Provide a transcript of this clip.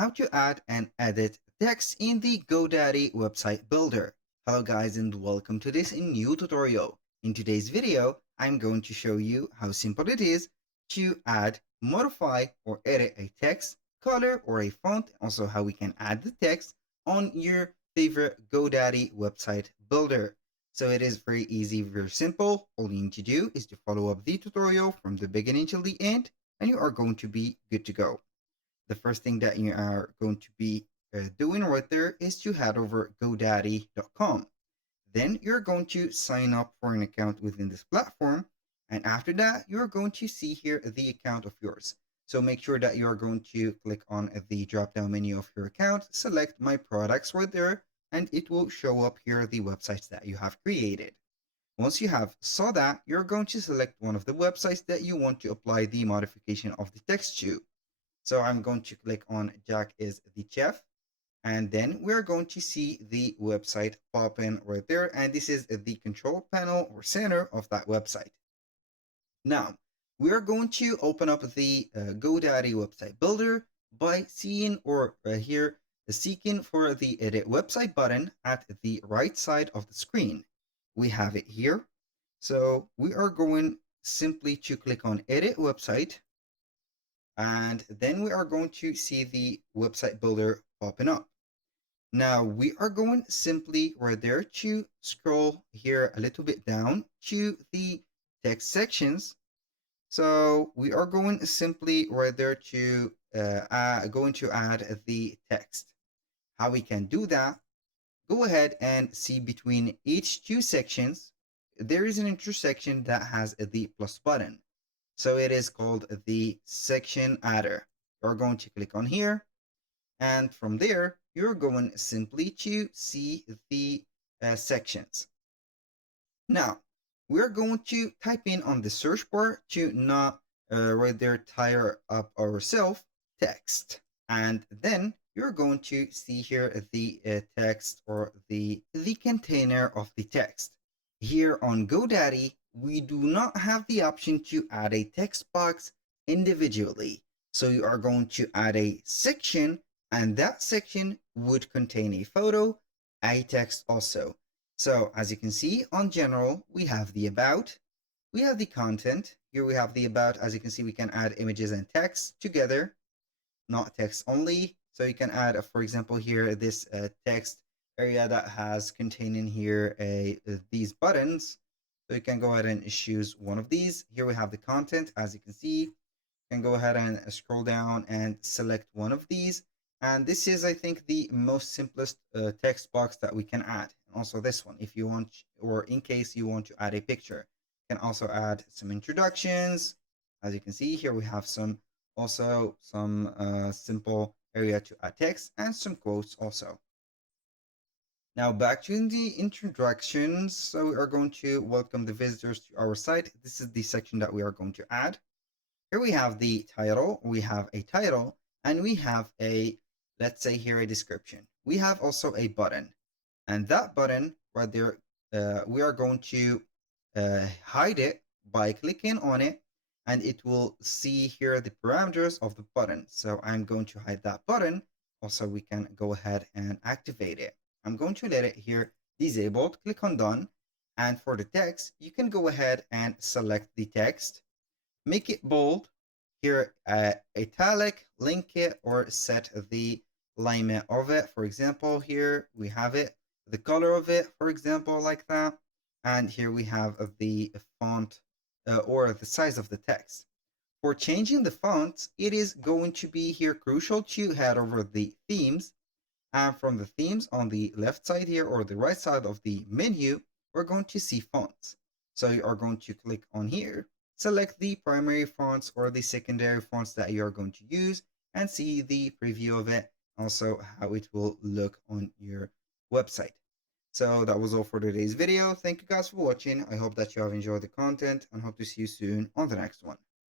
how to add and edit text in the Godaddy website builder. Hello guys and welcome to this new tutorial. In today's video, I'm going to show you how simple it is to add, modify, or edit a text, color, or a font. Also how we can add the text on your favorite Godaddy website builder. So it is very easy, very simple. All you need to do is to follow up the tutorial from the beginning till the end, and you are going to be good to go. The first thing that you are going to be doing right there is to head over godaddy.com. Then you're going to sign up for an account within this platform. And after that, you're going to see here the account of yours. So make sure that you're going to click on the drop down menu of your account, select my products right there, and it will show up here the websites that you have created. Once you have saw that, you're going to select one of the websites that you want to apply the modification of the text to. So I'm going to click on Jack is the chef. And then we're going to see the website pop in right there. And this is the control panel or center of that website. Now, we are going to open up the GoDaddy website builder by seeing or here seeking for the edit website button at the right side of the screen. We have it here. So we are going simply to click on edit website. And then we are going to see the website builder popping up. Now we are going simply right there to scroll here a little bit down to the text sections. So we are going simply right there to going to add the text. How we can do that? Go ahead and see between each two sections, there is an intersection that has the plus button. So it is called the section adder. You're going to click on here. And from there, you're going simply to see the sections. Now, we're going to type in on the search bar to not right there tire up ourselves text. And then you're going to see here the text or the container of the text. Here on GoDaddy, we do not have the option to add a text box individually. So you are going to add a section, and that section would contain a photo, a text also. So as you can see on general, we have the about, we have the content. Here we have the about. As you can see, we can add images and text together, not text only. So you can add, for example, here this text area that has containing here these buttons. So you can go ahead and choose one of these. Here we have the content. As you can see, you can go ahead and scroll down and select one of these. And this is, I think, the most simplest text box that we can add. And also this one, if you want, or in case you want to add a picture, you can also add some introductions. As you can see here, we have also some simple area to add text and some quotes also. Now back to the introductions. So we are going to welcome the visitors to our site. This is the section that we are going to add. Here we have the title, we have a title, and we have a, let's say here, a description. We have also a button, and that button right there, we are going to hide it by clicking on it, and it will see here the parameters of the button. So I'm going to hide that button. Also, we can go ahead and activate it. I'm going to let it here disabled, click on done. And for the text, you can go ahead and select the text, make it bold, here italic, link it, or set the alignment of it. For example, here we have it, the color of it, for example, like that. And here we have the font or the size of the text. For changing the fonts, it is going to be here crucial to head over the themes. And from the themes on the left side here or the right side of the menu, we're going to see fonts. So you are going to click on here, select the primary fonts or the secondary fonts that you are going to use, and see the preview of it, also how it will look on your website. So that was all for today's video. Thank you guys for watching. I hope that you have enjoyed the content and hope to see you soon on the next one.